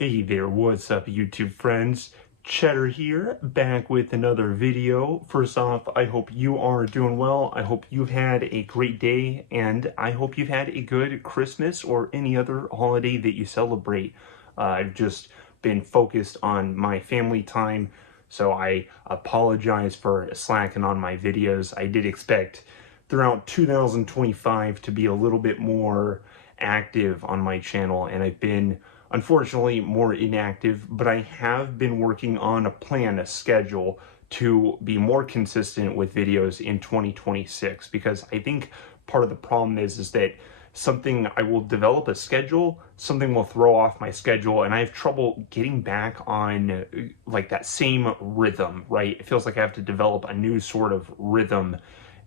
Hey there, what's up YouTube friends? Chetter here, back with another video. First off, I hope you are doing well. I hope you've had a great day, and I hope you've had a good Christmas or any other holiday that you celebrate. I've just been focused on my family time, so I apologize for slacking on my videos. I did expect throughout 2025 to be a little bit more active on my channel, and I've been unfortunately more inactive, but I have been working on a plan, a schedule to be more consistent with videos in 2026, because I think part of the problem is that something I will develop a schedule, something will throw off my schedule, and I have trouble getting back on like that same rhythm, right? It feels like I have to develop a new sort of rhythm,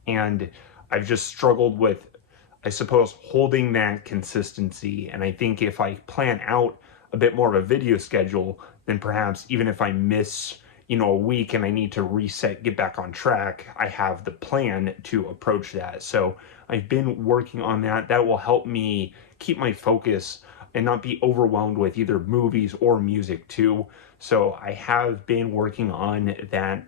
and I've just struggled with, I suppose, holding that consistency. And I think if I plan out a bit more of a video schedule, then perhaps even if I miss, a week and I need to reset, get back on track, I have the plan to approach that. So I've been working on that. That will help me keep my focus and not be overwhelmed with either movies or music too. So I have been working on that,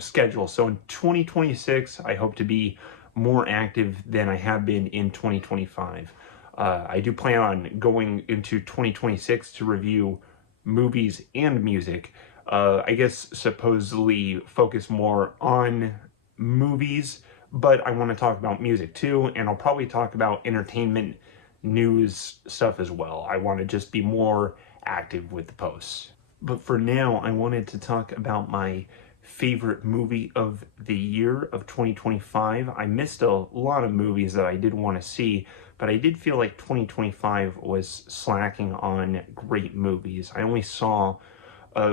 schedule. So in 2026, I hope to be more active than I have been in 2025. I do plan on going into 2026 to review movies and music. I guess supposedly focus more on movies, but I want to talk about music too, and I'll probably talk about entertainment news stuff as well. I want to just be more active with the posts. But for now, I wanted to talk about my favorite movie of the year of 2025. I missed a lot of movies that I did want to see, but I did feel like 2025 was slacking on great movies. I only saw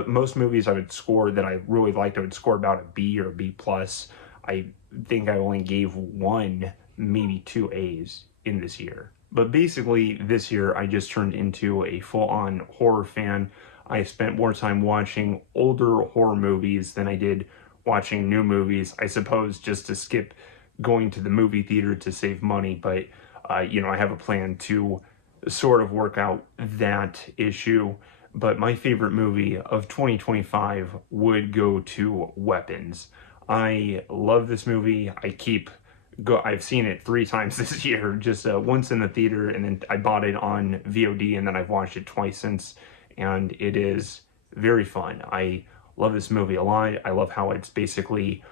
most movies I would score that I really liked. I would score about a B or a B plus. I think I only gave one, maybe two A's in this year. But basically, this year I just turned into a full-on horror fan. I spent more time watching older horror movies than I did watching new movies. I suppose just to skip going to the movie theater to save money, but I have a plan to sort of work out that issue. But my favorite movie of 2025 would go to Weapons. I love this movie. I've seen it 3 times this year, just once in the theater, and then I bought it on VOD, and then I've watched it twice since, and it is very fun. I love this movie a lot. I love how it's basically,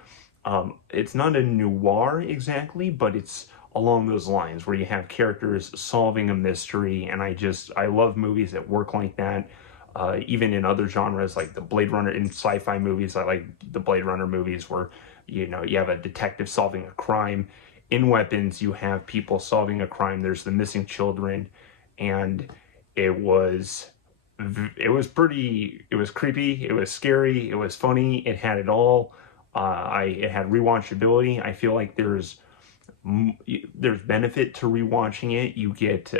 it's not a noir exactly, but it's along those lines where you have characters solving a mystery, and I love movies that work like that. Even in other genres like the Blade Runner, in sci-fi movies, I like the Blade Runner movies where you have a detective solving a crime. In Weapons, you have people solving a crime. There's the missing children, and it was creepy, it was scary, it was funny, it had it all. It had rewatchability. I feel like there's benefit to rewatching it. You get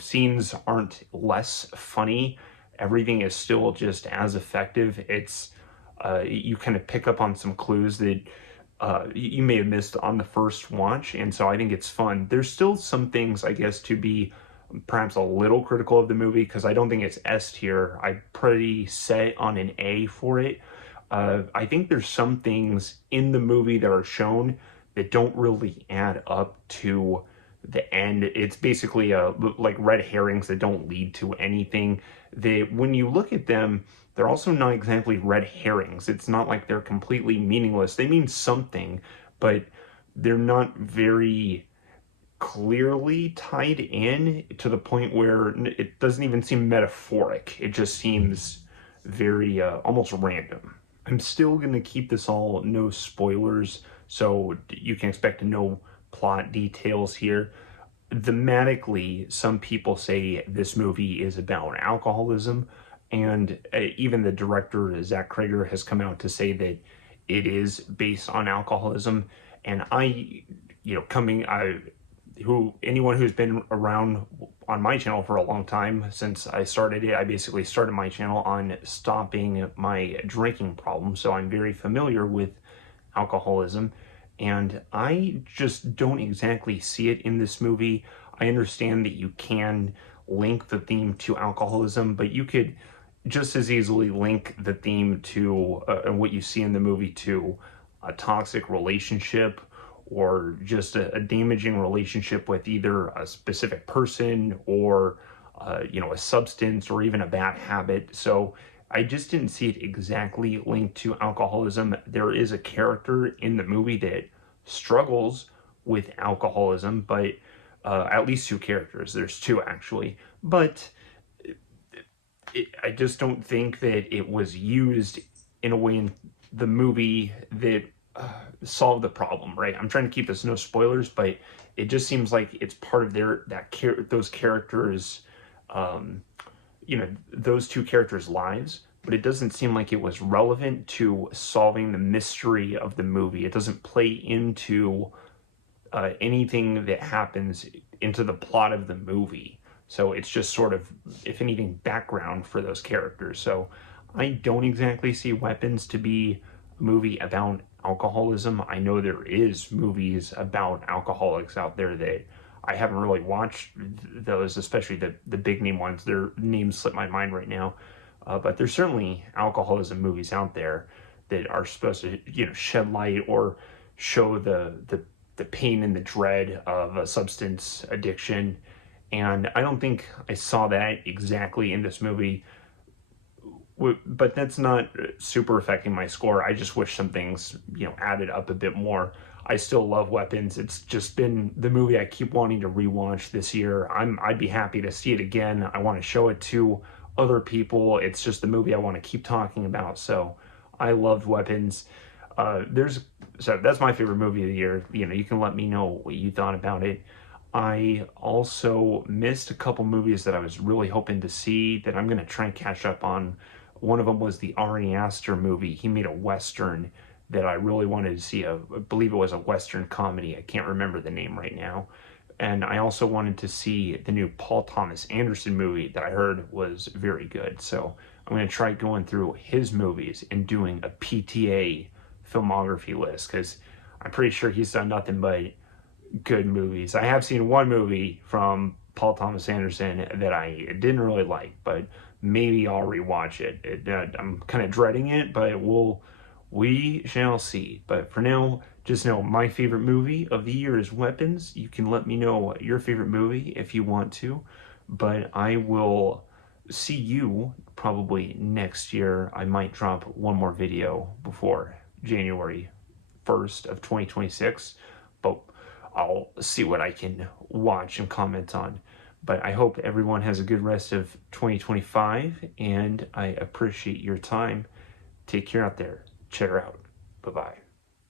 scenes aren't less funny. Everything is still just as effective. It's you kind of pick up on some clues that you may have missed on the first watch, and so I think it's fun. There's still some things, I guess, to be perhaps a little critical of the movie, because I don't think it's S tier. I'm pretty set on an A for it. I think there's some things in the movie that are shown that don't really add up to the end. It's basically like red herrings that don't lead to anything. When you look at them, they're also not exactly red herrings. It's not like they're completely meaningless. They mean something, but they're not very clearly tied in to the point where it doesn't even seem metaphoric. It just seems very almost random. I'm still going to keep this all no spoilers, so you can expect no plot details here. Thematically, some people say this movie is about alcoholism, and even the director, Zach Krager, has come out to say that it is based on alcoholism. And anyone who's been around on my channel for a long time, since I started it, I basically started my channel on stopping my drinking problem, so I'm very familiar with alcoholism, and I just don't exactly see it in this movie. I understand that you can link the theme to alcoholism, but you could just as easily link the theme to and what you see in the movie to a toxic relationship or just a damaging relationship with either a specific person or a substance or even a bad habit. So I just didn't see it exactly linked to alcoholism. There is a character in the movie that struggles with alcoholism, but at least two characters. There's two actually, but I just don't think that it was used in a way in the movie that solved the problem. Right? I'm trying to keep this no spoilers, but it just seems like it's part of those characters, um, those two characters' lives. But it doesn't seem like it was relevant to solving the mystery of the movie. It doesn't play into anything that happens into the plot of the movie. So it's just sort of, if anything, background for those characters. So I don't exactly see Weapons to be a movie about alcoholism. I know there is movies about alcoholics out there that I haven't really watched those, especially the big name ones. Their names slip my mind right now. But there's certainly alcoholism movies out there that are supposed to, shed light or show the pain and the dread of a substance addiction. And I don't think I saw that exactly in this movie, but that's not super affecting my score. I just wish some things, added up a bit more. I still love Weapons. It's just been the movie I keep wanting to rewatch this year. I'd be happy to see it again. I want to show it to other people. It's just the movie I want to keep talking about. So I loved Weapons. So that's my favorite movie of the year. You can let me know what you thought about it. I also missed a couple movies that I was really hoping to see that I'm going to try and catch up on. One of them was the Ari Aster movie. He made a Western that I really wanted to see. I believe it was a Western comedy. I can't remember the name right now. And I also wanted to see the new Paul Thomas Anderson movie that I heard was very good. So I'm going to try going through his movies and doing a PTA filmography list because I'm pretty sure he's done nothing but good movies. I have seen one movie from Paul Thomas Anderson that I didn't really like, but maybe I'll rewatch it. I'm kind of dreading it, but we shall see. But for now, just know my favorite movie of the year is Weapons. You can let me know your favorite movie if you want to, but I will see you probably next year. I might drop one more video before January 1st of 2026, but I'll see what I can watch and comment on. But I hope everyone has a good rest of 2025, and I appreciate your time. Take care out there. Chetter out. Bye-bye.